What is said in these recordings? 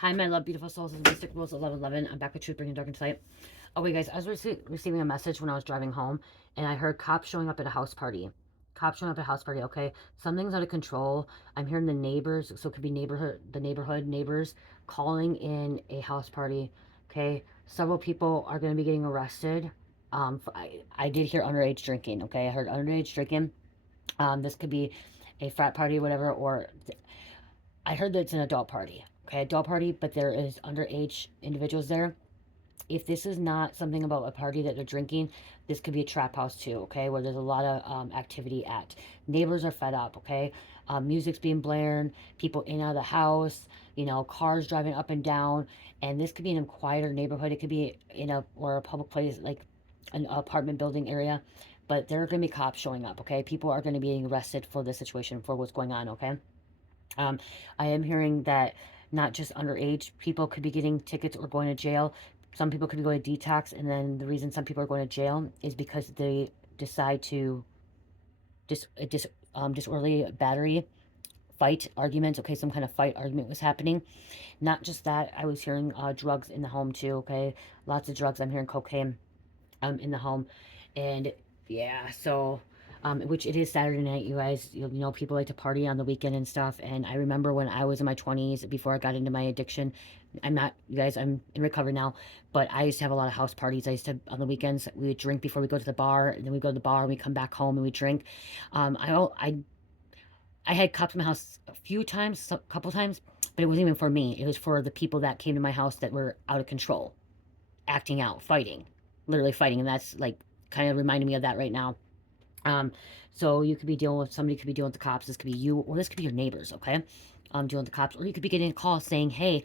Hi, my love, beautiful souls. This is Mystic Rules 1111. I'm back with Truth, Bringing Dark into Light. Okay, guys, I was receiving a message when I was driving home, and I heard cops showing up at a house party. Cops showing up at a house party, okay? Something's out of control. I'm hearing the neighbors, so it could be neighborhood neighbors calling in a house party, okay? Several people are going to be getting arrested. I did hear underage drinking, okay? I heard underage drinking. This could be a frat party or whatever, or I heard that it's an adult party. Okay, adult party, but there is underage individuals there. If this is not something about a party that they're drinking, this could be a trap house too, okay, where there's a lot of activity at. Neighbors are fed up, okay? Music's being blared, people in and out of the house, cars driving up and down, and this could be in a quieter neighborhood. It could be in or a public place like an apartment building area, but there are going to be cops showing up, okay? People are going to be getting arrested for this situation, for what's going on, okay? Um, I am hearing that not just underage people could be getting tickets or going to jail. Some people could be going to detox, and then the reason some people are going to jail is because they decide to disorderly battery fight arguments. Okay, some kind of fight argument was happening. Not just that, I was hearing drugs in the home too. Okay, lots of drugs. I'm hearing cocaine in the home. And yeah, so which it is Saturday night, you guys. People like to party on the weekend and stuff. And I remember when I was in my 20s, before I got into my addiction. I'm not, you guys, I'm in recovery now, but I used to have a lot of house parties. I used to, on the weekends, we would drink before we go to the bar, and then we go to the bar and we come back home and we drink. I had cops in my house a few times, a couple times, but it wasn't even for me. It was for the people that came to my house that were out of control, acting out, fighting, literally fighting. And that's like kind of reminding me of that right now. Um, so you could be dealing with, somebody could be dealing with the cops. This could be you, or this could be your neighbors, okay? Dealing with the cops, or you could be getting a call saying, hey,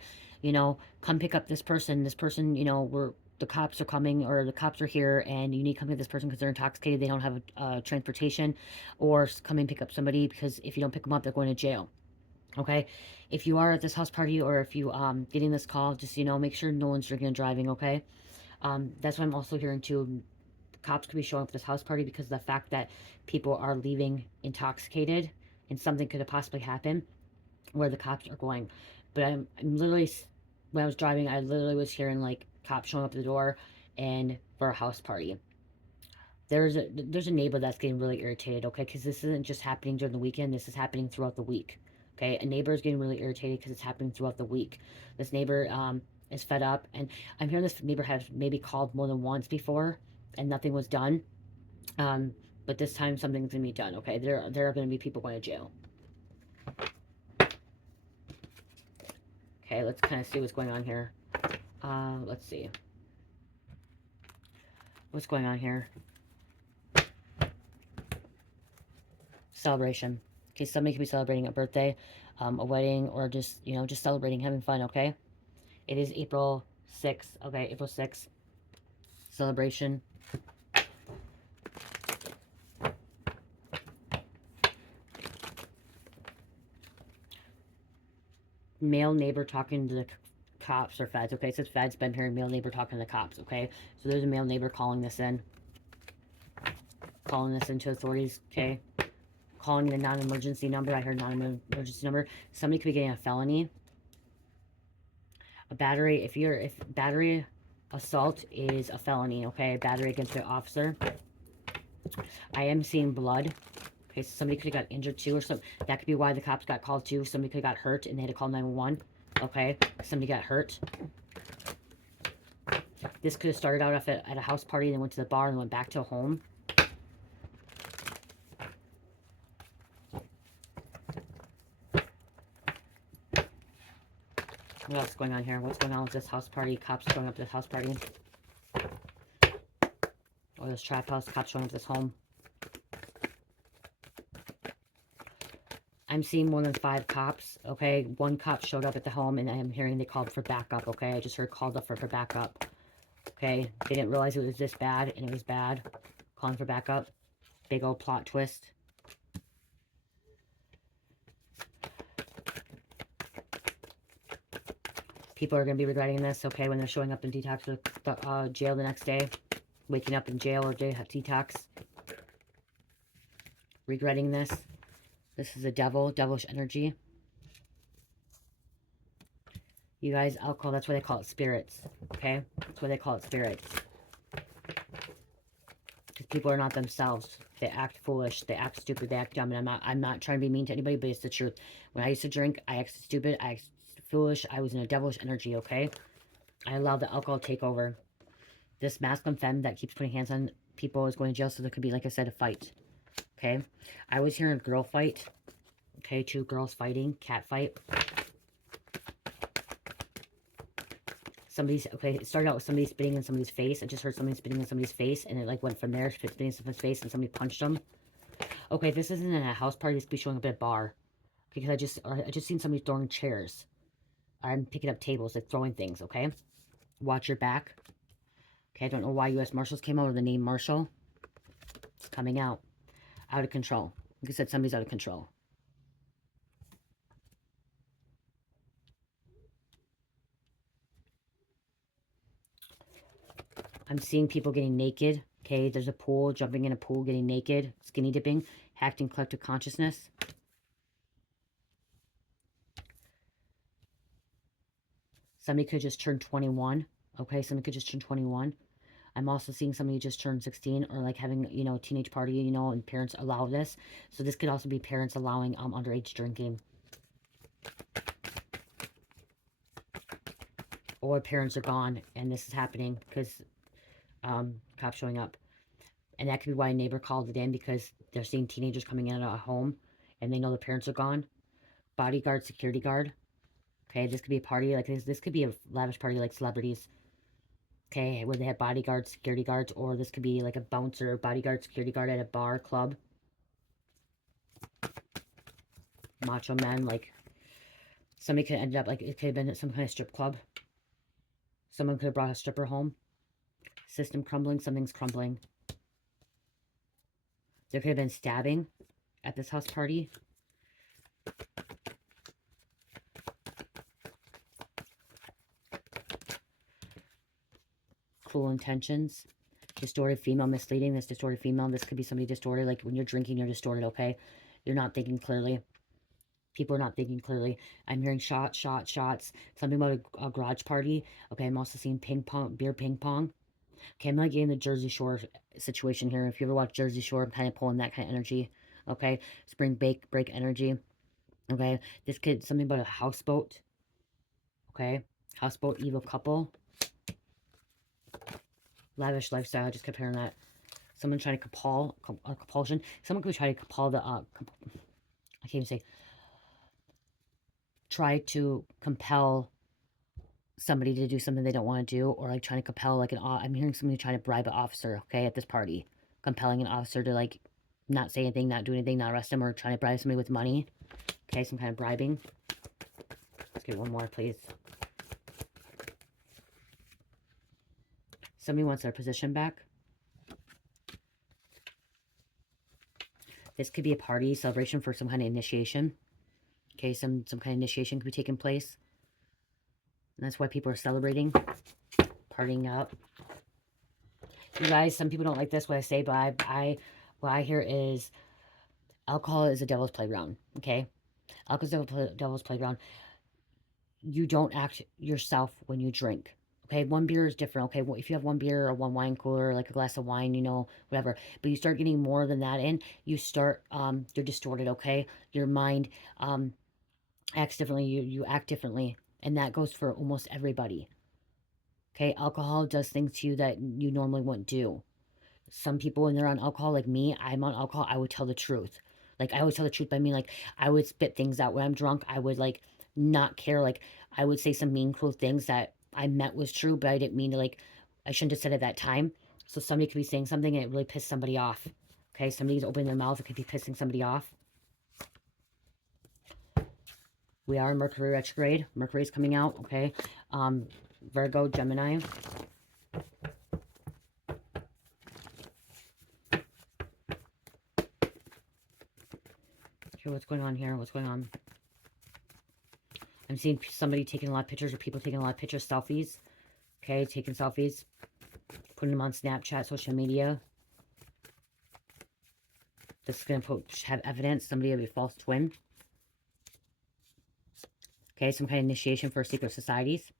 come pick up this person. This person, the cops are coming, or the cops are here, and you need to come get this person because they're intoxicated. They don't have transportation, or come and pick up somebody because if you don't pick them up, they're going to jail. Okay, if you are at this house party, or if you getting this call, just make sure no one's drinking and driving. Okay, that's what I'm also hearing too. Cops could be showing up at this house party because of the fact that people are leaving intoxicated, and something could have possibly happened where the cops are going. But I'm literally, when I was driving, I literally was hearing like cops showing up at the door and for a house party. There's a neighbor that's getting really irritated, okay, because this isn't just happening during the weekend. This is happening throughout the week. Okay, a neighbor is getting really irritated because it's happening throughout the week. This neighbor is fed up, and I'm hearing this neighbor has maybe called more than once before, and nothing was done. Um, but this time something's gonna be done. Okay, there are gonna be people going to jail. Okay, let's kind of see what's going on here. Let's see what's going on here. Celebration. Okay, somebody could be celebrating a birthday, a wedding, or just celebrating, having fun. Okay, it is April 6th. Okay, April 6th. Celebration. Male neighbor talking to the cops or feds. Okay, it says feds, been here. Male neighbor talking to the cops. Okay, so there's a male neighbor calling this into authorities. Okay, calling the non-emergency number. I heard non-emergency number. Somebody could be getting a felony. A battery, if battery assault is a felony, okay, battery against an officer. I am seeing blood. Okay, so somebody could have got injured too, or something. That could be why the cops got called too. Somebody could have got hurt and they had to call 911. Okay, somebody got hurt. This could have started out at a house party and then went to the bar and went back to a home. What else is going on here? What's going on with this house party? Cops showing up to this house party. Or this trap house, cops showing up to this home. I'm seeing more than 5 cops, okay? 1 cop showed up at the home, and I'm hearing they called for backup, okay? I just heard called up for backup, okay? They didn't realize it was this bad, and it was bad. Calling for backup. Big old plot twist. People are going to be regretting this, okay, when they're showing up in detox or jail the next day. Waking up in jail or detox. Regretting this. This is a devilish energy. You guys, alcohol, that's why they call it spirits. Okay? That's why they call it spirits. Because people are not themselves. They act foolish. They act stupid. They act dumb. And I'm not trying to be mean to anybody, but it's the truth. When I used to drink, I acted stupid. I acted foolish. I was in a devilish energy, okay? I allowed the alcohol to take over. This masculine femme that keeps putting hands on people is going to jail, so there could be, like I said, a fight. Okay? I was hearing a girl fight. Okay, 2 girls fighting. Cat fight. Somebody's, okay, it started out with somebody spitting in somebody's face. I just heard somebody spitting in somebody's face, and it, like, went from there, spitting in somebody's face, and somebody punched them. Okay, this isn't in a house party. This could be showing up at a bar. Because I just seen somebody throwing chairs. I'm picking up tables, like throwing things, okay? Watch your back. Okay, I don't know why U.S. Marshals came out with the name Marshall. It's coming out. Out of control. Like I said, somebody's out of control. I'm seeing people getting naked. Okay, there's a pool, jumping in a pool, getting naked, skinny dipping, hacked in collective consciousness. Somebody could just turn 21. Okay, somebody could just turn 21. I'm also seeing somebody just turn 16 or like having, you know, a teenage party, you know, and parents allow this. So this could also be parents allowing underage drinking. Or parents are gone and this is happening because cops showing up. And that could be why a neighbor called it in, because they're seeing teenagers coming in at a home and they know the parents are gone. Bodyguard, security guard. Okay, this could be a party like this. This could be a lavish party like celebrities. Okay, where they have bodyguards, security guards, or this could be like a bouncer, bodyguard, security guard at a bar, club. Macho men, like somebody could end up like it could have been at some kind of strip club. Someone could have brought a stripper home. System crumbling, something's crumbling. There could have been stabbing at this house party. Cruel intentions. Distorted female, misleading. This distorted female, this could be somebody distorted. Like when you're drinking, you're distorted, okay? You're not thinking clearly. People are not thinking clearly. I'm hearing shots, shots, shots. Something about a garage party. Okay, I'm also seeing ping pong, beer ping pong. Okay, I'm not getting the Jersey Shore situation here. If you ever watch Jersey Shore, I'm kind of pulling that kind of energy. Okay, spring break energy. Okay, this could, something about a houseboat. Okay, houseboat, evil couple. Lavish lifestyle, I just kept hearing that. Someone trying to compulsion. Someone could try to compel the, I can't even say, try to compel somebody to do something they don't want to do, or like trying to compel like I'm hearing somebody trying to bribe an officer, okay, at this party. Compelling an officer to like not say anything, not do anything, not arrest him, or trying to bribe somebody with money. Okay, some kind of bribing. Let's get one more, please. Somebody wants their position back. This could be a party, celebration for some kind of initiation. Okay, some kind of initiation could be taking place. And that's why people are celebrating, partying up. You guys, some people don't like this, what I say, but what I hear is alcohol is a devil's playground, okay? Alcohol is a devil's playground. You don't act yourself when you drink. Okay, one beer is different. Okay, well, if you have one beer or one wine cooler, like a glass of wine, you know, whatever. But you start getting more than that in, you start, you're distorted, okay? Your mind acts differently. You act differently. And that goes for almost everybody. Okay, alcohol does things to you that you normally wouldn't do. Some people, when they're on alcohol, like me, I'm on alcohol, I would tell the truth. Like, I always tell the truth by me, like, I would spit things out when I'm drunk. I would, like, not care. Like, I would say some mean, cruel things that I meant was true, but I didn't mean to, like, I shouldn't have said it at that time. So somebody could be saying something and it really pissed somebody off. Okay, somebody's opening their mouth, it could be pissing somebody off. We are in Mercury retrograde. Mercury's coming out, okay? Virgo, Gemini. Okay, what's going on here? What's going on? I'm seeing somebody taking a lot of pictures, or people taking a lot of pictures, selfies. Okay, taking selfies. Putting them on Snapchat, social media. This is going to have evidence. Somebody of a false twin. Okay, some kind of initiation for secret societies.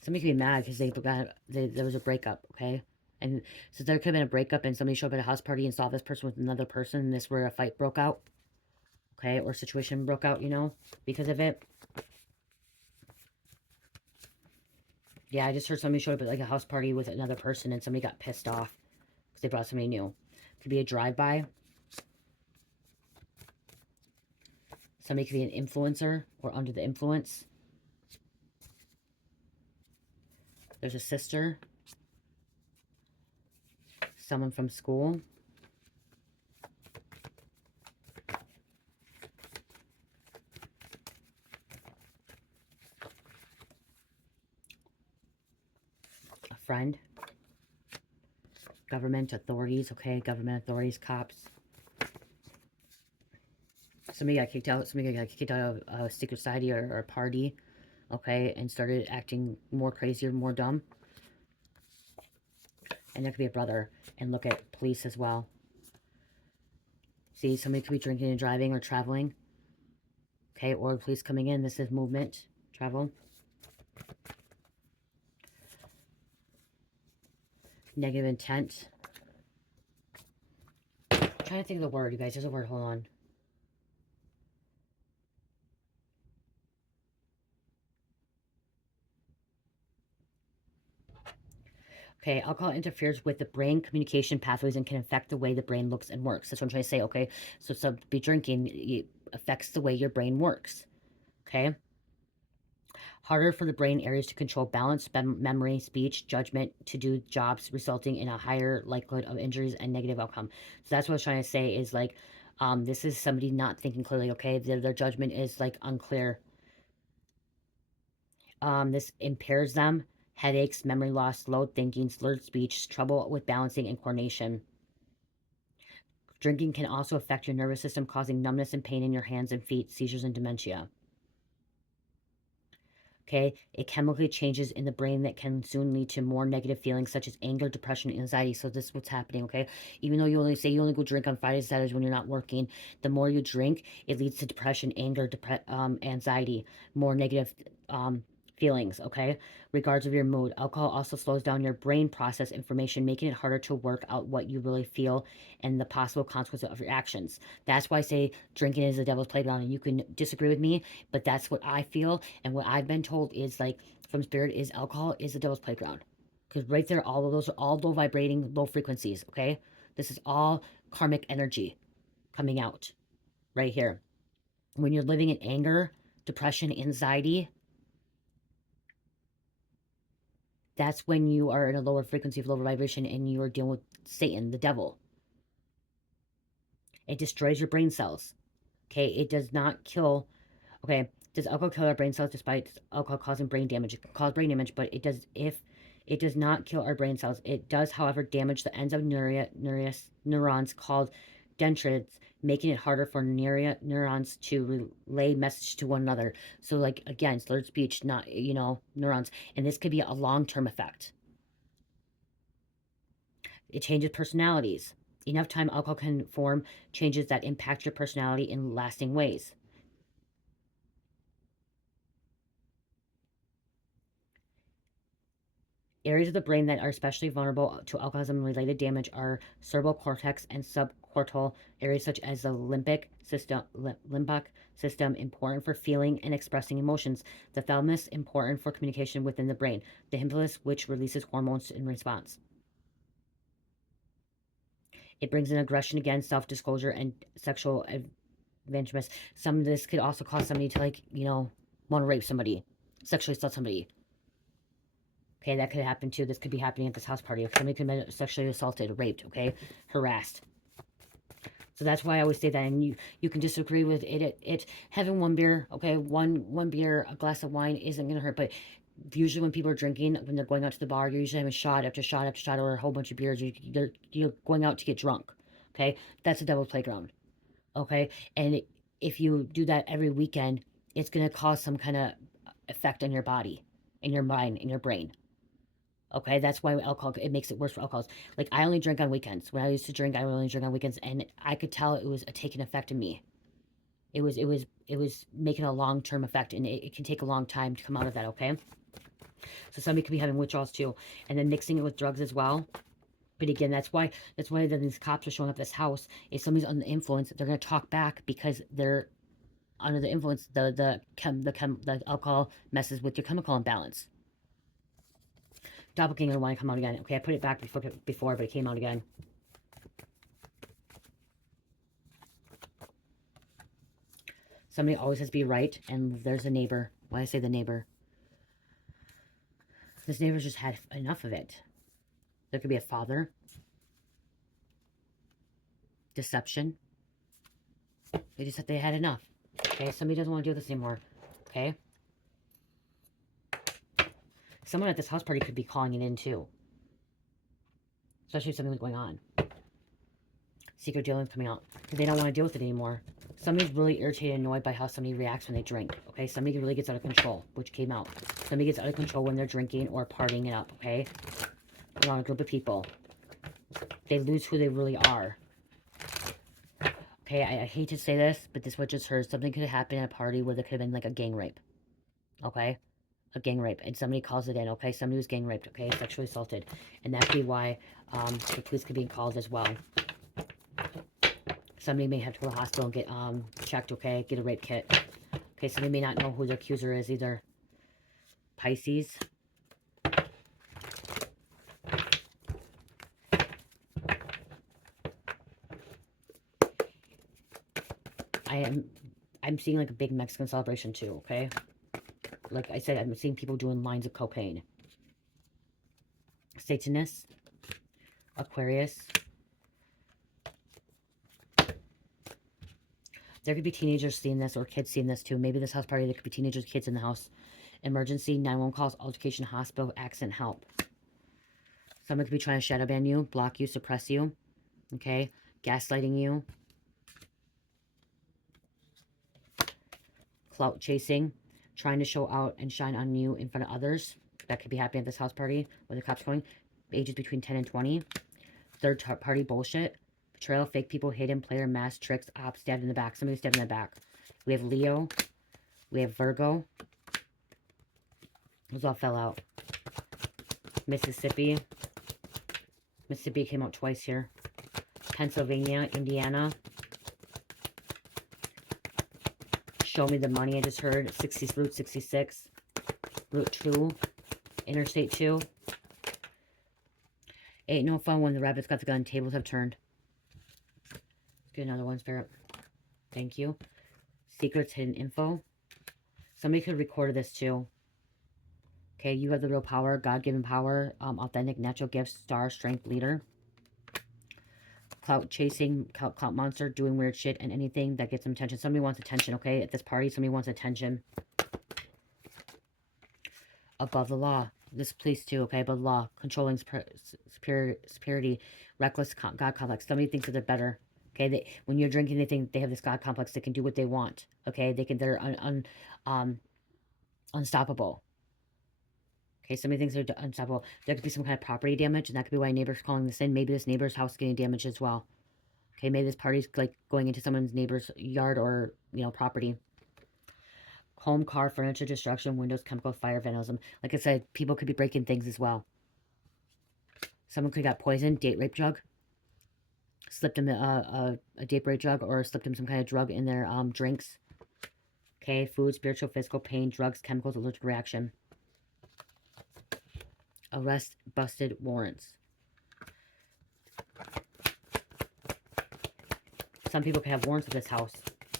Somebody could be mad because there was a breakup, okay? And so there could have been a breakup and somebody showed up at a house party and saw this person with another person and this where a fight broke out, okay? Or situation broke out, you know, because of it. Yeah, I just heard somebody showed up at like a house party with another person and somebody got pissed off because they brought somebody new. Could be a drive-by. Somebody could be an influencer or under the influence. There's a sister. Someone from school. A friend. Government authorities, okay? Government authorities, cops. Somebody got kicked out. Somebody got kicked out of a secret society or a party, okay? And started acting more crazy or more dumb. And that could be a brother. And look at police as well. See, somebody could be drinking and driving or traveling. Okay, or police coming in. This is movement, travel. Negative intent. I'm trying to think of the word, you guys. There's a word. Hold on. Okay, alcohol interferes with the brain communication pathways and can affect the way the brain looks and works. That's what I'm trying to say, okay? So be drinking, it affects the way your brain works, okay? Harder for the brain areas to control balance, memory, speech, judgment, to do jobs, resulting in a higher likelihood of injuries and negative outcome. So that's what I was trying to say is like, this is somebody not thinking clearly, okay? Their judgment is like unclear. This impairs them. Headaches, memory loss, slow thinking, slurred speech, trouble with balancing and coordination. Drinking can also affect your nervous system, causing numbness and pain in your hands and feet, seizures, and dementia. Okay, it chemically changes in the brain that can soon lead to more negative feelings such as anger, depression, and anxiety. So this is what's happening, okay? Even though you only say you only go drink on Fridays, Saturdays when you're not working, the more you drink, it leads to depression, anger, anxiety, more negative feelings, okay? Regards of your mood. Alcohol also slows down your brain process information, making it harder to work out what you really feel and the possible consequences of your actions. That's why I say drinking is the devil's playground, and you can disagree with me, but that's what I feel, and what I've been told is like from spirit is alcohol is the devil's playground. Because right there, all of those are all low vibrating, low frequencies, okay? This is all karmic energy coming out right here. When you're living in anger, depression, anxiety, that's when you are in a lower frequency of lower vibration and you are dealing with Satan, the devil. It destroys your brain cells. Okay, it does not kill. Okay, does alcohol kill our brain cells despite alcohol causing brain damage? It can cause brain damage, but it does if it does not kill our brain cells. It does, however, damage the ends of neurons called dendrites, making it harder for neurons to relay message to one another. So, like again, slurred speech, not neurons, and this could be a long-term effect. It changes personalities. Enough time, alcohol can form changes that impact your personality in lasting ways. Areas of the brain that are especially vulnerable to alcoholism-related damage are cerebral cortex and subcortical areas such as the limbic system, important for feeling and expressing emotions. The thalamus, important for communication within the brain. The hypothalamus, which releases hormones in response. It brings in aggression again, self-disclosure, and sexual adventurous. Some of this could also cause somebody to want to rape somebody, sexually assault somebody. Okay, that could happen too. This could be happening at this house party. If somebody could be sexually assaulted, raped, okay, harassed. So that's why I always say that, and you can disagree with it. Having one beer, okay, one beer, a glass of wine isn't gonna hurt, but usually when people are drinking, when they're going out to the bar, you're usually having shot after shot after shot, or a whole bunch of beers. You're going out to get drunk. Okay, that's a devil's playground. Okay, and if you do that every weekend, it's gonna cause some kind of effect on your body, in your mind, in your brain. Okay, that's why alcohol, it makes it worse for alcohols. Like, I only drink on weekends. When I used to drink, I would only drink on weekends, and I could tell it was taking effect in me. It was making a long-term effect, and it can take a long time to come out of that, okay? So somebody could be having withdrawals too, and then mixing it with drugs as well. But again, that's why then these cops are showing up at this house. If somebody's under the influence, they're gonna talk back because they're under the influence. The alcohol messes with your chemical imbalance. Doppelganger want to come out again. Okay, I put it back before, but it came out again. Somebody always has to be right, and there's a neighbor. Why I say the neighbor? This neighbor's just had enough of it. There could be a father. Deception. They just said they had enough. Okay, somebody doesn't want to do this anymore. Okay? Someone at this house party could be calling it in too. Especially if something was going on. Secret dealings coming out. Because they don't want to deal with it anymore. Somebody's really irritated and annoyed by how somebody reacts when they drink. Okay? Somebody really gets out of control, which came out. Somebody gets out of control when they're drinking or partying it up. Okay? Around a group of people. They lose who they really are. Okay, I hate to say this, but this was just heard. Something could have happened at a party where there could have been like a gang rape. Okay? A gang rape. And somebody calls it in. Okay? Somebody was gang raped. Okay? Sexually assaulted. And that could be why the police could be called as well. Somebody may have to go to the hospital and get checked. Okay? Get a rape kit. Okay? Somebody may not know who their accuser is either. Pisces. I'm seeing like a big Mexican celebration too, okay? Like I said, I'm seeing people doing lines of cocaine. Satanist. Aquarius. There could be teenagers seeing this or kids seeing this too. Maybe this house party, there could be teenagers, kids in the house. Emergency, 911 calls, altercation, hospital, accident, help. Someone could be trying to shadow ban you, block you, suppress you. Okay? Gaslighting you. Clout chasing. Trying to show out and shine on you in front of others. That could be happening at this house party where the cops going. Ages between 10 and 20. Third party bullshit. Betrayal, fake people, hidden player, mask, tricks, ops, stabbed in the back. Somebody stabbed in the back. We have Leo. We have Virgo. Those all fell out. Mississippi. Mississippi came out twice here. Pennsylvania, Indiana. Show me the money I just heard. Route 66. Route 2. Interstate 2. Ain't no fun when the rabbit's got the gun. Tables have turned. Get another one, Spirit. Thank you. Secrets, hidden info. Somebody could have recorded this too. Okay, you have the real power, God-given power, authentic, natural gifts, star, strength, leader. Clout chasing, clout monster, doing weird shit, and anything that gets some attention. Somebody wants attention, okay? At this party, somebody wants attention. Above the law. This police too, okay? Above the law. Controlling superiority, reckless God complex. Somebody thinks that they're better. Okay, when you're drinking, they think they have this God complex. They can do what they want. Okay, they're unstoppable. Okay, somebody thinks they're unstoppable. There could be some kind of property damage, and that could be why neighbor's calling this in. Maybe this neighbor's house is getting damaged as well. Okay, maybe this party's like going into someone's neighbor's yard or, you know, property. Home, car, furniture, destruction, windows, chemical, fire, vandalism. Like I said, people could be breaking things as well. Someone could have got poisoned, date rape drug. Slipped him a date rape drug or slipped him some kind of drug in their drinks. Okay, food, spiritual, physical, pain, drugs, chemicals, allergic reaction. Arrest, busted, warrants. Some people can have warrants at this house.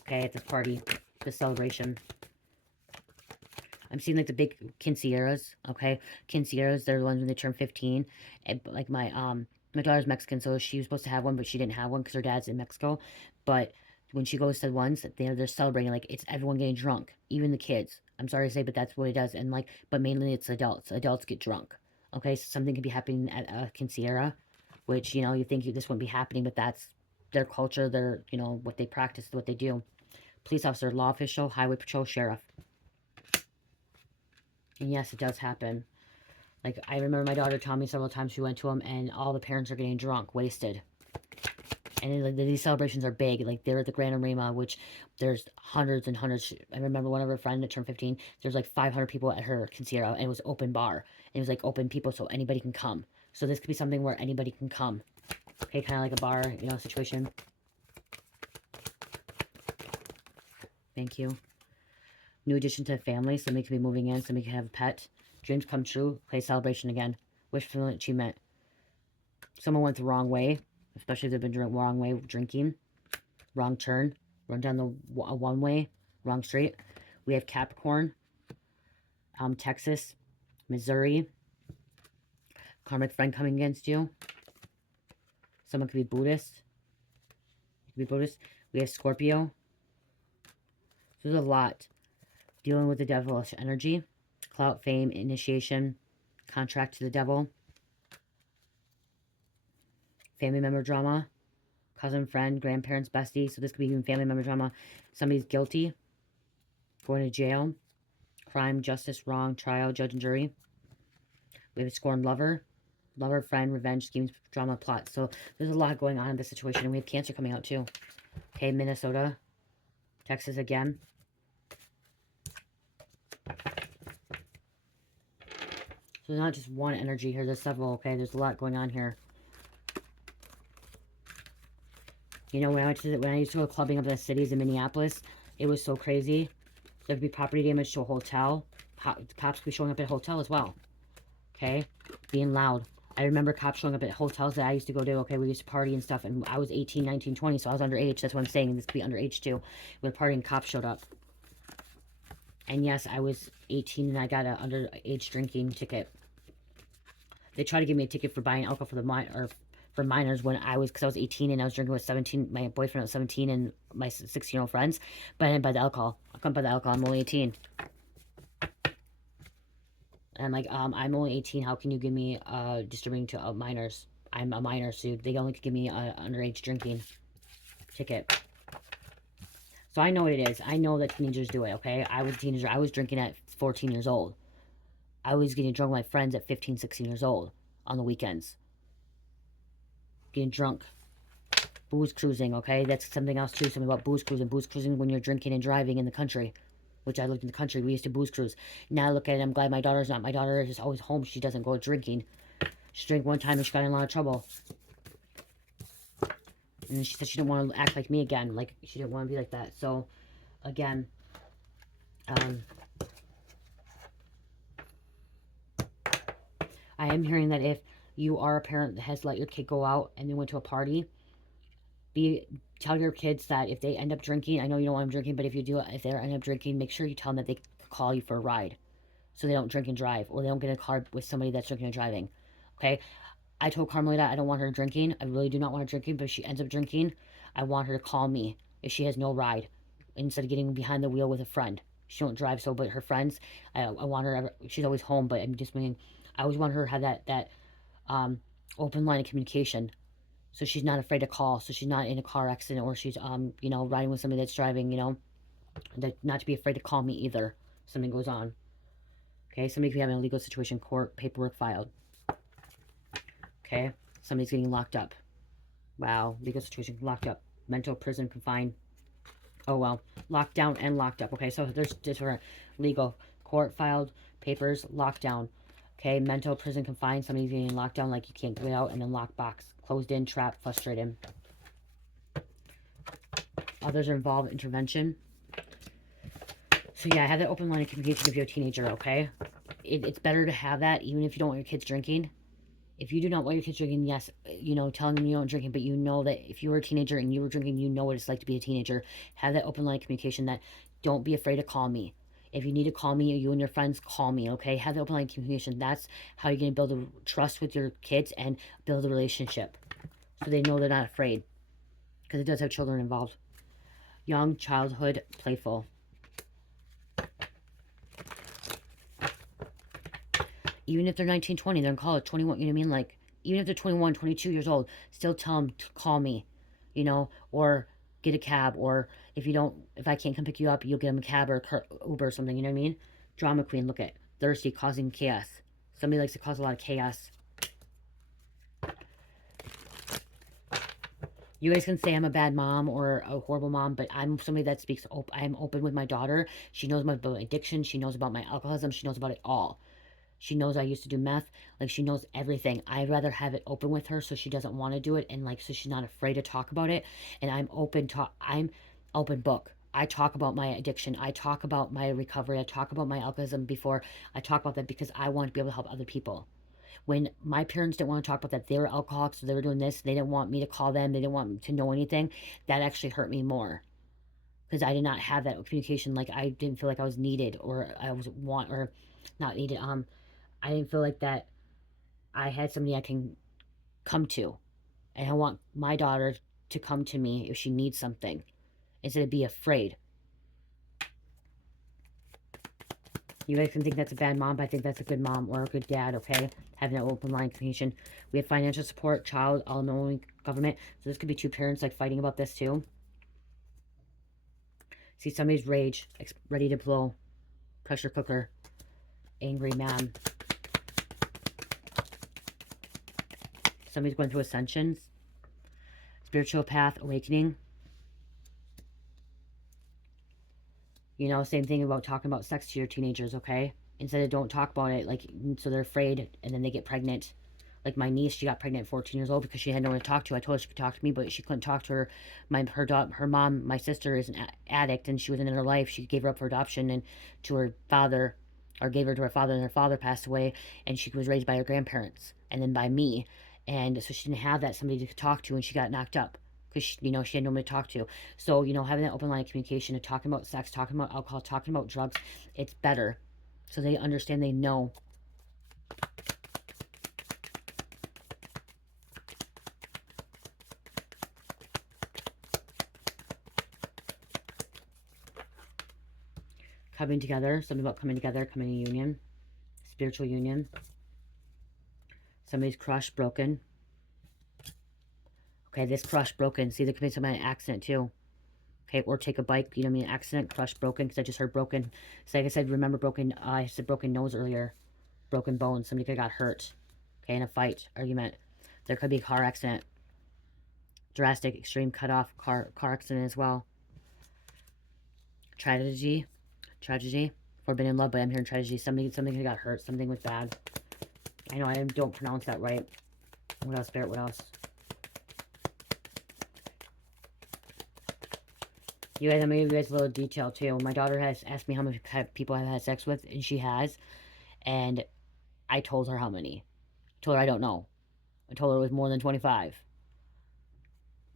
Okay, at this party, this celebration. I'm seeing like the big quinceañeras. Okay, quinceañeras, they're the ones when they turn 15. And like my daughter's Mexican, so she was supposed to have one, but she didn't have one because her dad's in Mexico. But when she goes to ones, they're celebrating, like, it's everyone getting drunk, even the kids. I'm sorry to say, but that's what it does. And like, but mainly it's adults. Adults get drunk. Okay, so something could be happening at a quinceañera, which, you know, you think this wouldn't be happening, but that's their culture, their, you know, what they practice, what they do. Police officer, law official, highway patrol, sheriff. And yes, it does happen. Like, I remember my daughter telling me several times she went to them, and all the parents are getting drunk, wasted. And like these celebrations are big. Like they're at the Grand Arena, which there's hundreds and hundreds. I remember one of her friends that turned 15. There's like 500 people at her quinceañera, and it was open bar. And it was like open people, so anybody can come. So this could be something where anybody can come. Okay, kind of like a bar, you know, situation. Thank you. New addition to the family. Somebody could be moving in. Somebody could have a pet. Dreams come true. Play celebration again. Wish fulfillment achievement. Someone went the wrong way, especially if they've been doing wrong way drinking. Wrong turn. Run down the one way. Wrong street. We have Capricorn. Texas. Missouri. Karmic friend coming against you. Someone could be Buddhist. You could be Buddhist. We have Scorpio. So there's a lot. Dealing with the devilish energy. Clout, fame, initiation. Contract to the devil. Family member drama. Cousin, friend, grandparents, bestie. So this could be even family member drama. Somebody's guilty. Going to jail. Crime, justice, wrong, trial, judge, and jury. We have a scorned lover. Lover, friend, revenge, schemes, drama, plot. So there's a lot going on in this situation. And we have Cancer coming out too. Okay, Minnesota. Texas again. So there's not just one energy here. There's several, okay? There's a lot going on here. You know, when I used to go clubbing up in the cities in Minneapolis, it was so crazy. There'd be property damage to a hotel. Cops would be showing up at a hotel as well. Okay? Being loud. I remember cops showing up at hotels that I used to go to. Okay, we used to party and stuff, and I was 18, 19, 20, so I was underage. That's what I'm saying. This could be underage too. We were partying, cops showed up. And yes, I was 18 and I got an underage drinking ticket. They tried to give me a ticket for buying alcohol for minors when because I was 18 and I was drinking with 17. My boyfriend was 17 and my 16-year-old friends. But I didn't buy the alcohol. I couldn't buy the alcohol. I'm only 18. And I'm like, I'm only 18. How can you give me distributing to minors? I'm a minor, so they only could give me an underage drinking ticket. So I know what it is. I know that teenagers do it, okay? I was a teenager. I was drinking at 14 years old. I was getting drunk with my friends at 15, 16 years old on the weekends. Getting drunk. Booze cruising, okay? That's something else too. Something about booze cruising. Booze cruising when you're drinking and driving in the country. Which I lived in the country. We used to booze cruise. Now I look at it, I'm glad my daughter's not. My daughter is always home. She doesn't go drinking. She drank one time and she got in a lot of trouble. And she said she didn't want to act like me again. Like, she didn't want to be like that. So, again, I am hearing that if you are a parent that has let your kid go out and they went to a party, tell your kids that if they end up drinking, I know you don't want them drinking, but if they end up drinking, make sure you tell them that they call you for a ride, so they don't drink and drive, or they don't get in a car with somebody that's drinking and driving. Okay, I told Carmelita I don't want her drinking. I really do not want her drinking, but if she ends up drinking, I want her to call me if she has no ride, instead of getting behind the wheel with a friend. She don't drive, so but her friends, I want her. She's always home, but I'm just meaning, I always want her to have that open line of communication, so she's not afraid to call, so she's not in a car accident, or she's you know, riding with somebody that's driving, you know, not to be afraid to call me either if something goes on. Okay, somebody could be having a legal situation, court paperwork filed. Okay, somebody's getting locked up. Wow, legal situation, locked up, mental, prison, confined. Oh well, locked down and locked up. Okay, so there's different legal, court filed, papers, lockdown. Okay, mental, prison, confined. Somebody's getting locked down, like you can't get out, and then lockbox, closed in, trapped, frustrated. Others are involved, intervention. So yeah, I have that open line of communication if you're a teenager, okay? It's better to have that even if you don't want your kids drinking. If you do not want your kids drinking, yes, you know, telling them you don't drinking, but you know that if you were a teenager and you were drinking, you know what it's like to be a teenager. Have that open line of communication, that don't be afraid to call me. If you need to call me, or you and your friends, call me, okay? Have the open line of communication. That's how you're going to build a trust with your kids and build a relationship, so they know they're not afraid, because it does have children involved. Young, childhood, playful. Even if they're 19, 20, they're in college, 21, you know what I mean? Like, even if they're 21, 22 years old, still tell them to call me, you know, or get a cab, or if I can't come pick you up, you'll get them a cab or Uber or something, you know what I mean? Drama queen, look at, thirsty, causing chaos. Somebody likes to cause a lot of chaos. You guys can say I'm a bad mom or a horrible mom, but I'm somebody that speaks I'm open with my daughter. She knows about my addiction. She knows about my alcoholism. She knows about it all. She knows I used to do meth. Like, she knows everything. I'd rather have it open with her so she doesn't want to do it, and like so she's not afraid to talk about it. And I'm open book. I talk about my addiction. I talk about my recovery. I talk about my alcoholism before I talk about that because I want to be able to help other people. When my parents didn't want to talk about that, they were alcoholics, so they were doing this, they didn't want me to call them, they didn't want me to know anything. That actually hurt me more because I did not have that communication. Like, I didn't feel like I was needed, or I was want or not needed. I didn't feel like that I had somebody I can come to, and I want my daughter to come to me if she needs something instead of be afraid. You guys can think that's a bad mom, but I think that's a good mom or a good dad, okay? Having that open line of communication. We have financial support, child, all knowing government. So this could be two parents like fighting about this too. See somebody's rage, ready to blow. Pressure cooker. Angry, mad. Somebody's going through ascensions. Spiritual path, awakening. You know, same thing about talking about sex to your teenagers, okay? Instead of don't talk about it, like, so they're afraid and then they get pregnant. Like my niece, she got pregnant at 14 years old because she had no one to talk to. I told her she could talk to me, but she couldn't talk to her. Her mom, my sister, is an addict, and she was in her life. She gave her up for adoption and to her father, or gave her to her father, and her father passed away, and she was raised by her grandparents and then by me, and so she didn't have that somebody to talk to, and she got knocked up because she had no one to talk to. So having that open line of communication and talking about sex, talking about alcohol, talking about drugs, it's better, so they understand, they know. Coming together, something about coming together, coming in union, spiritual union. Somebody's crushed, broken. Okay, this crushed, broken. See, there could be somebody in an accident too. Okay, or take a bike, accident, crushed, broken, because I just heard broken. So like I said, remember broken, I said broken nose earlier. Broken bones, somebody could have got hurt. Okay, in a fight, argument. There could be a car accident. Drastic, extreme, cut off, car accident as well. Tragedy. Forbidden love, but I'm hearing tragedy. Something got hurt. Something was bad. I know I don't pronounce that right. What else, Spirit? What else? You guys, I'm gonna give you guys a little detail too. My daughter has asked me how many people I've had sex with, and she has. And I told her how many. I told her I don't know. I told her it was more than 25.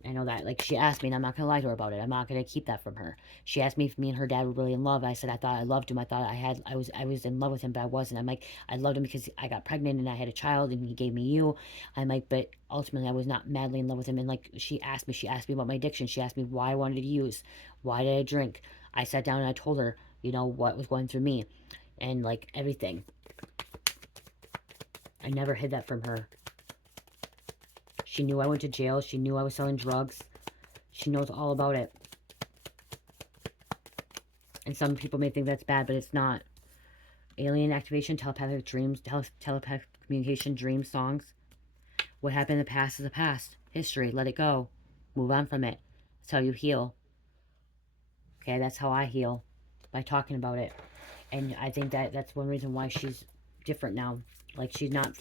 I know that. Like, she asked me, and I'm not going to lie to her about it. I'm not going to keep that from her. She asked me if me and her dad were really in love. I said I thought I loved him. I thought I was in love with him, but I wasn't. I'm like, I loved him because I got pregnant and I had a child and he gave me you. I'm like, but ultimately I was not madly in love with him. And like, she asked me about my addiction. She asked me why I wanted to use, why did I drink. I sat down and I told her, what was going through me and like everything. I never hid that from her. She knew I went to jail. She knew I was selling drugs. She knows all about it. And some people may think that's bad, but it's not. Alien activation, telepathic dreams, telepathic communication, dream songs. What happened in the past is the past. History, let it go. Move on from it. That's how you heal. Okay, that's how I heal. By talking about it. And I think that's one reason why she's different now. Like, she's not...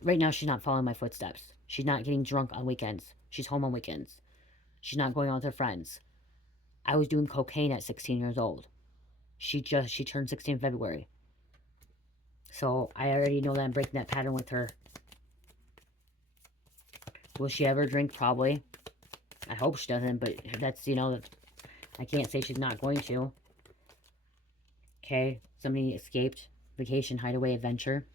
Right now, she's not following my footsteps. She's not getting drunk on weekends. She's home on weekends. She's not going out with her friends. I was doing cocaine at 16 years old. She turned 16 in February. So I already know that I'm breaking that pattern with her. Will she ever drink? Probably. I hope she doesn't, but that's, I can't say she's not going to. Okay, somebody escaped. Vacation, hideaway, adventure.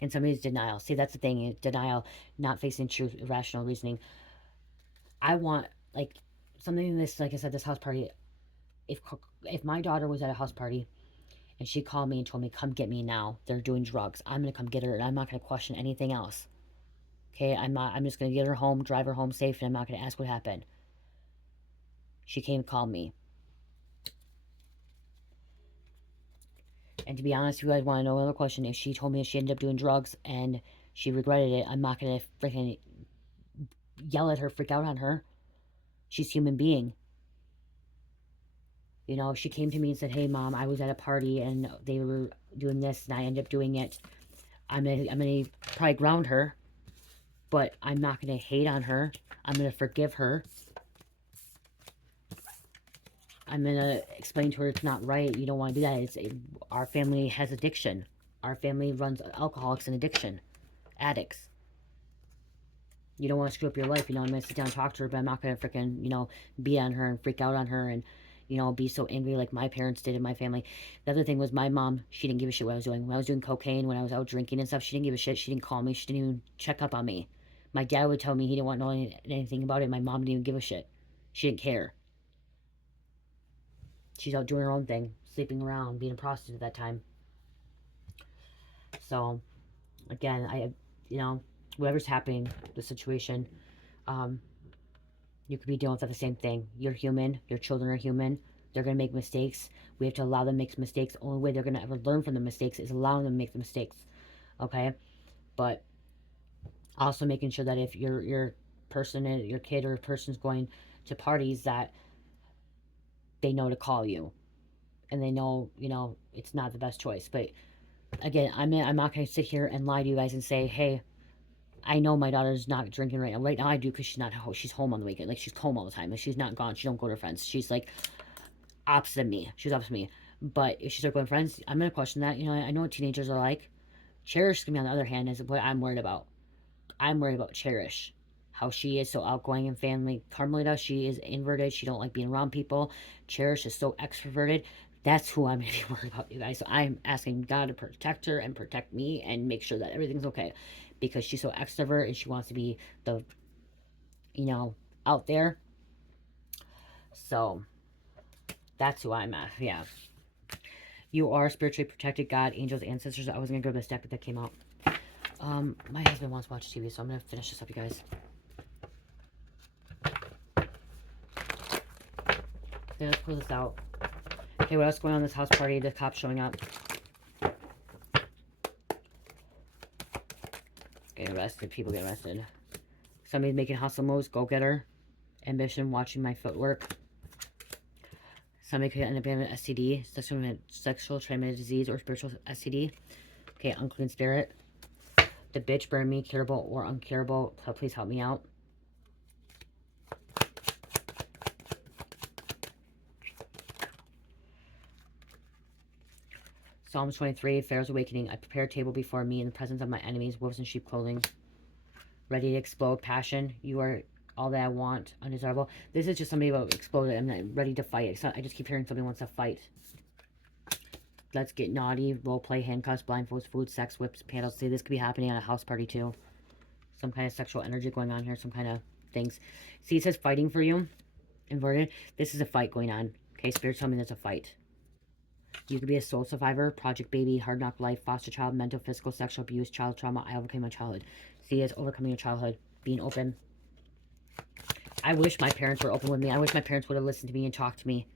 And somebody's denial. See, that's the thing. Denial, not facing truth, irrational reasoning. I want, like, something in this, like I said, this house party. If my daughter was at a house party and she called me and told me, come get me now, they're doing drugs, I'm going to come get her, and I'm not going to question anything else. Okay, I'm just going to get her home, drive her home safe, and I'm not going to ask what happened. She came and called me. And to be honest, if you guys want to know another question, if she told me she ended up doing drugs and she regretted it, I'm not going to freaking yell at her, freak out on her. She's a human being. You know, if she came to me and said, hey, Mom, I was at a party and they were doing this and I ended up doing it, I'm gonna probably ground her, but I'm not going to hate on her. I'm going to forgive her. I'm going to explain to her it's not right. You don't want to do that. Our family has addiction. Our family runs alcoholics and addiction. Addicts. You don't want to screw up your life. You know, I'm going to sit down and talk to her, but I'm not going to freaking, you know, be on her and freak out on her and, you know, be so angry like my parents did in my family. The other thing was my mom, she didn't give a shit what I was doing. When I was doing cocaine, when I was out drinking and stuff, she didn't give a shit. She didn't call me. She didn't even check up on me. My dad would tell me he didn't want to know anything about it. My mom didn't even give a shit. She didn't care. She's out doing her own thing, sleeping around, being a prostitute at that time. So, again, you know, whatever's happening, the situation, you could be dealing with the same thing. You're human. Your children are human. They're going to make mistakes. We have to allow them to make mistakes. The only way they're going to ever learn from the mistakes is allowing them to make the mistakes. Okay? But also making sure that if your person, your kid or person's going to parties, that they know to call you. And they know, you know, it's not the best choice. But again, I'm not going to sit here and lie to you guys and say, hey, I know my daughter's not drinking right now. Right now I do, because she's home on the weekend. Like, she's home all the time. Like, she's not gone. She don't go to her friends. She's like opposite of me. She's opposite of me. But if she starts going to friends, I'm going to question that. You know, I know what teenagers are like. Cherish, on the other hand, is what I'm worried about. I'm worried about Cherish. How she is so outgoing and family. Carmelita, she is inverted. She don't like being around people. Cherish is so extroverted. That's who I'm going to be worried about, you guys. So I'm asking God to protect her and protect me and make sure that everything's okay. Because she's so extrovert and she wants to be the, you know, out there. So that's who I'm at. Yeah. You are spiritually protected. God, angels, ancestors. I was going to go to this deck, but that came out. My husband wants to watch TV, so I'm going to finish this up, you guys. Okay, let's pull this out. Okay, what else is going on in this house party? The cops showing up. Get arrested. People get arrested. Somebody's making hustle moves. Go get her. Ambition. Watching my footwork. Somebody could end up having an STD. Sexual transmitted disease or spiritual STD. Okay, unclean spirit. The bitch burn me, curable or uncurable. So please help me out. Psalms 23, Pharaoh's awakening. I prepare a table before me in the presence of my enemies, wolves in sheep clothing. Ready to explode. Passion. You are all that I want. Undesirable. This is just somebody about exploded. I'm not ready to fight. I just keep hearing somebody wants to fight. Let's get naughty. Role play. Handcuffs. Blindfolds. Food. Sex. Whips. Panels. See, this could be happening at a house party too. Some kind of sexual energy going on here. Some kind of things. See, it says fighting for you. Inverted. This is a fight going on. Okay, Spirit, tell me there's a fight. You could be a soul survivor, project baby, hard knock life, foster child, mental, physical, sexual abuse, child trauma. I overcame my childhood. See, it's overcoming your childhood, being open. I wish my parents were open with me. I wish my parents would have listened to me and talked to me.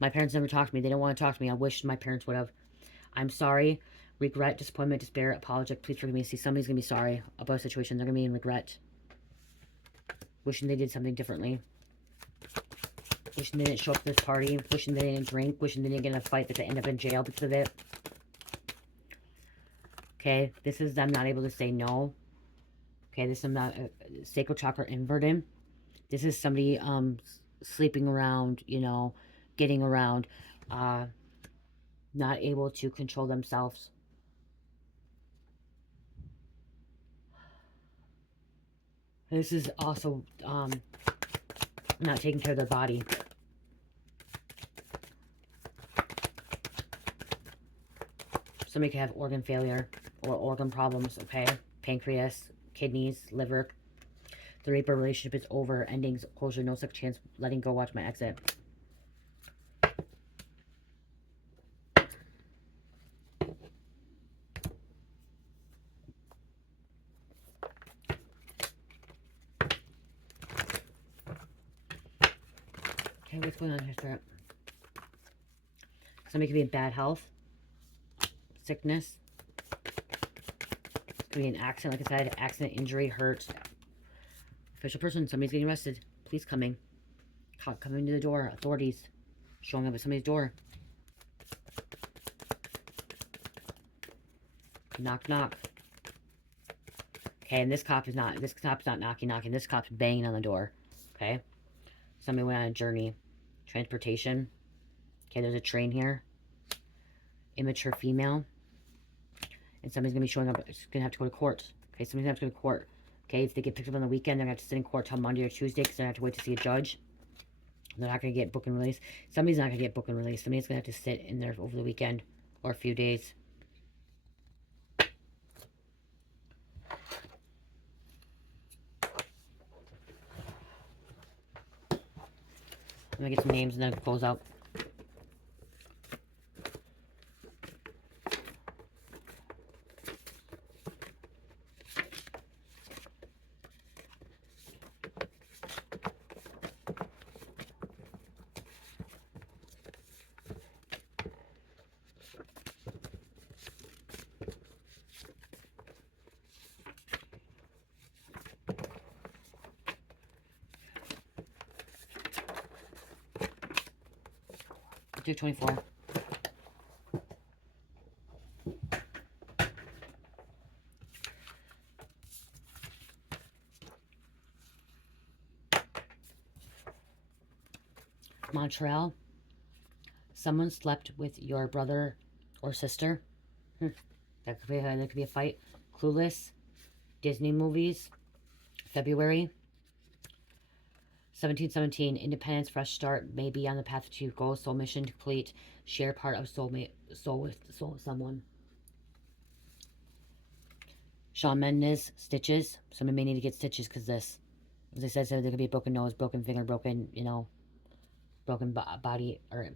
My parents never talked to me. They didn't want to talk to me. I wish my parents would have. I'm sorry. Regret, disappointment, despair, apologetic. Please forgive me. See, somebody's going to be sorry about a situation. They're going to be in regret. Wishing they did something differently. Wishing they didn't show up to this party. Wishing they didn't drink. Wishing they didn't get in a fight that they end up in jail because of it. Okay, this is them not able to say no. Okay, this is not sacral chakra inverted. This is somebody sleeping around, you know, getting around, not able to control themselves. This is also not taking care of their body. Somebody could have organ failure or organ problems, okay? Pancreas, kidneys, liver. The raper relationship is over. Endings, closure, no second chance. Letting go, watch my exit. Okay, what's going on here, Spirit? Somebody could be in bad health. sickness. Could be an accident, like I said, accident, injury, hurt. Official person, somebody's getting arrested. Police coming. Cop coming to the door. Authorities showing up at somebody's door. Knock, knock. Okay, and this cop's not knocking. This cop's banging on the door. Okay. Somebody went on a journey. Transportation. Okay, there's a train here. Immature female. And somebody's going to be showing up. It's going to have to go to court. Okay, somebody's going to have to go to court. Okay, if they get picked up on the weekend, they're going to have to sit in court till Monday or Tuesday because they're going to have to wait to see a judge. They're not going to get book and release. Somebody's not going to get book and release. Somebody's going to have to sit in there over the weekend or a few days. I'm going to get some names and then close out. Do 24. Montreal. Someone slept with your brother or sister. That could be a fight. Clueless. Disney movies. February. 1717, independence, fresh start, may be on the path to goal, soul mission complete, share part of soulmate, soul with someone. Shawn Mendes, stitches. Somebody may need to get stitches because this, as I said, there could be a broken nose, broken finger, broken, you know, broken body, or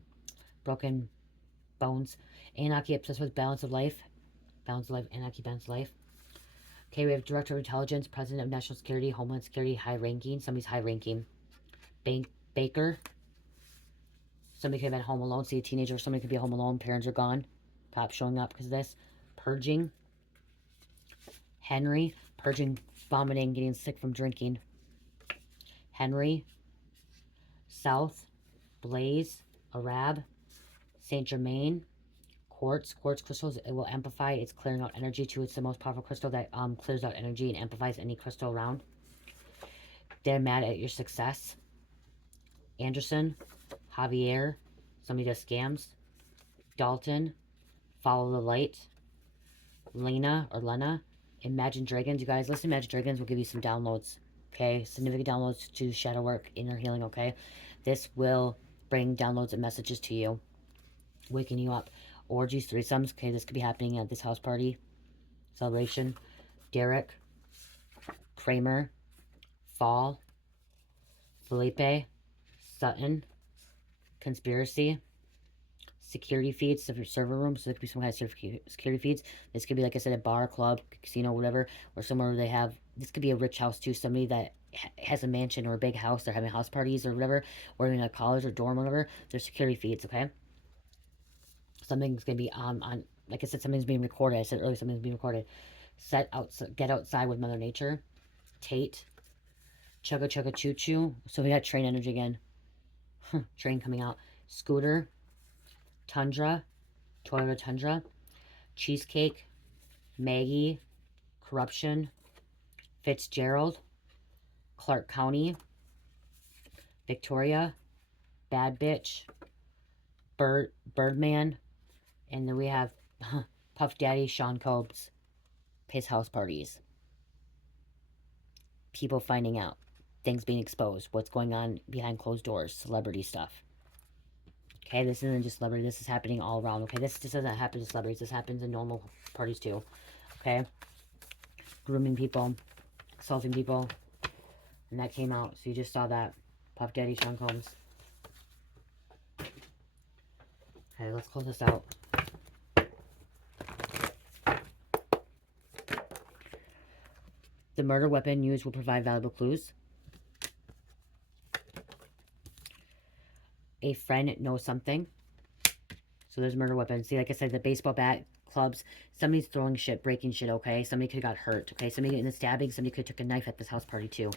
broken bones. Anarchy, obsessed with balance of life. Balance of life, anarchy, balance of life. Okay, we have Director of Intelligence, President of National Security, Homeland Security, high ranking. Somebody's high ranking. Baker. Somebody could have been home alone. See a teenager. Somebody could be home alone. Parents are gone. Cops showing up because of this. Purging. Henry. Purging, vomiting, getting sick from drinking. Henry. South. Blaze. Arab. Saint Germain. Quartz. Quartz crystals. It will amplify. It's clearing out energy too. It's the most powerful crystal that clears out energy and amplifies any crystal around. They're mad at your success. Anderson, Javier, somebody does scams. Dalton, Follow the Light. Lena, Imagine Dragons. You guys, listen, Imagine Dragons will give you some downloads. Okay, significant downloads to shadow work, inner healing. Okay, this will bring downloads and messages to you, waking you up. Orgies, threesomes. Okay, this could be happening at this house party celebration. Derek, Kramer, Fall, Felipe, Sutton, Conspiracy, security feeds, server rooms. So there could be some kind of security feeds. This could be, like I said, a bar, club, casino, whatever, or somewhere where they have, this could be a rich house too. Somebody that has a mansion or a big house. They're having house parties or whatever, or in a college or dorm or whatever. There's security feeds, okay? Something's going to be on, like I said, something's being recorded. I said earlier, something's being recorded. Get outside with Mother Nature. Tate. Chugga Chugga Choo Choo. So we got train energy again. Train coming out. Scooter. Tundra. Toyota Tundra. Cheesecake. Maggie. Corruption. Fitzgerald. Clark County. Victoria. Bad Bitch. Birdman. And then we have Puff Daddy, Sean Combs. His house parties. People finding out. Things being exposed. What's going on behind closed doors. Celebrity stuff. Okay, this isn't just celebrity. This is happening all around. Okay, this just doesn't happen to celebrities. This happens in normal parties too. Okay? Grooming people. Assaulting people. And that came out. So you just saw that. Puff Daddy, Sean Combs. Okay, let's close this out. The murder weapon used will provide valuable clues. A friend knows something. So there's murder weapon. See, like I said, the baseball bat clubs. Somebody's throwing shit, breaking shit, okay? Somebody could have got hurt, okay? Somebody in the stabbing, somebody could have took a knife at this house party too,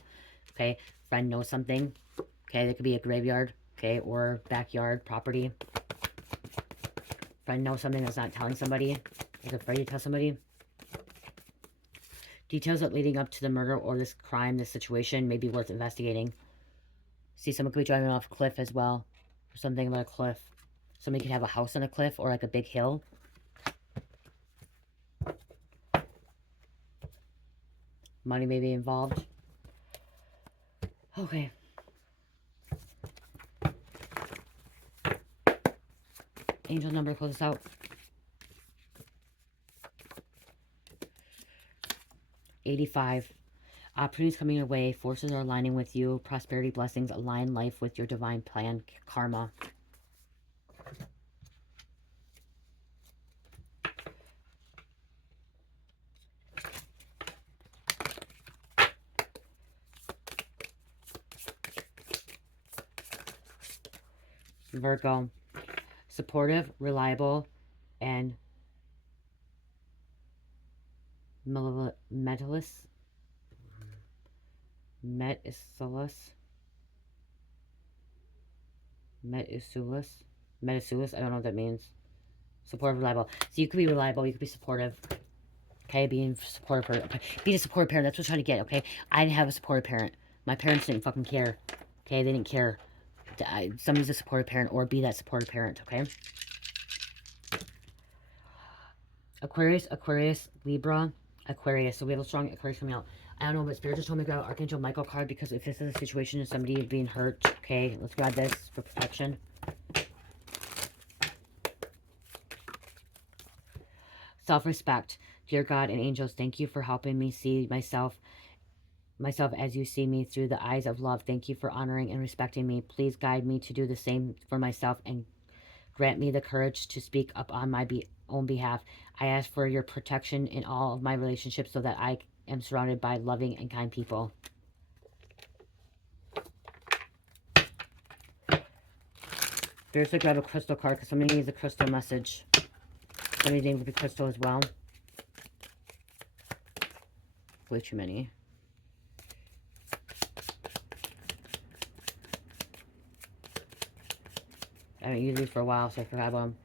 okay? Friend knows something, okay? There could be a graveyard, okay? Or backyard property. Friend knows something that's not telling somebody. Is afraid to tell somebody. Details that leading up to the murder or this crime, this situation, may be worth investigating. See, someone could be driving off a cliff as well. Or something about a cliff. Somebody could have a house on a cliff or like a big hill. Money may be involved. Okay. Angel number, close this out. 85. Opportunities coming your way. Forces are aligning with you. Prosperity, blessings. Align life with your divine plan. Karma. Virgo. Supportive, reliable, and metalist. Metasulis. I don't know what that means. Supportive, reliable. So you could be reliable. You could be supportive. Okay, being supportive. Okay. Being a supportive parent. That's what I'm trying to get. Okay, I didn't have a supportive parent. My parents didn't fucking care. Okay, they didn't care. Somebody's a supportive parent or be that supportive parent. Okay. Aquarius, Libra, Aquarius. So we have a strong Aquarius coming out. I don't know, but Spirit just told me to grab Archangel Michael card because if this is a situation of somebody being hurt, okay, let's grab this for protection. Self-respect. Dear God and angels, thank you for helping me see myself as you see me through the eyes of love. Thank you for honoring and respecting me. Please guide me to do the same for myself and grant me the courage to speak up on my own behalf. I ask for your protection in all of my relationships so that I am surrounded by loving and kind people. Seriously, grab a crystal card because somebody needs a crystal message. Somebody needs a crystal as well. Way too many. I haven't used these for a while, so I forgot about them.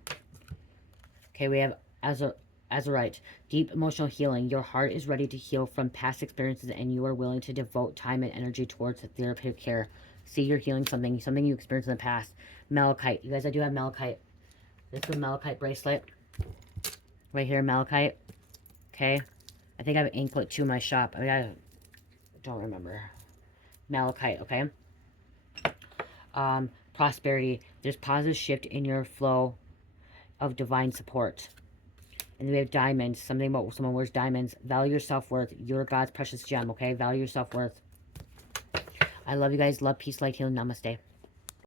Okay, we have Azurite. Deep emotional healing. Your heart is ready to heal from past experiences and you are willing to devote time and energy towards therapeutic care. See, you're healing something you experienced in the past. Malachite. You guys, I do have malachite. This is a malachite bracelet. Right here, malachite. Okay. I think I have an anklet too in my shop. I mean, I don't remember. Malachite, okay? Prosperity. There's positive shift in your flow of divine support. And then we have diamonds. Something about someone wears diamonds. Value your self-worth. You're God's precious gem, okay? Value your self-worth. I love you guys. Love, peace, light, healing. Namaste.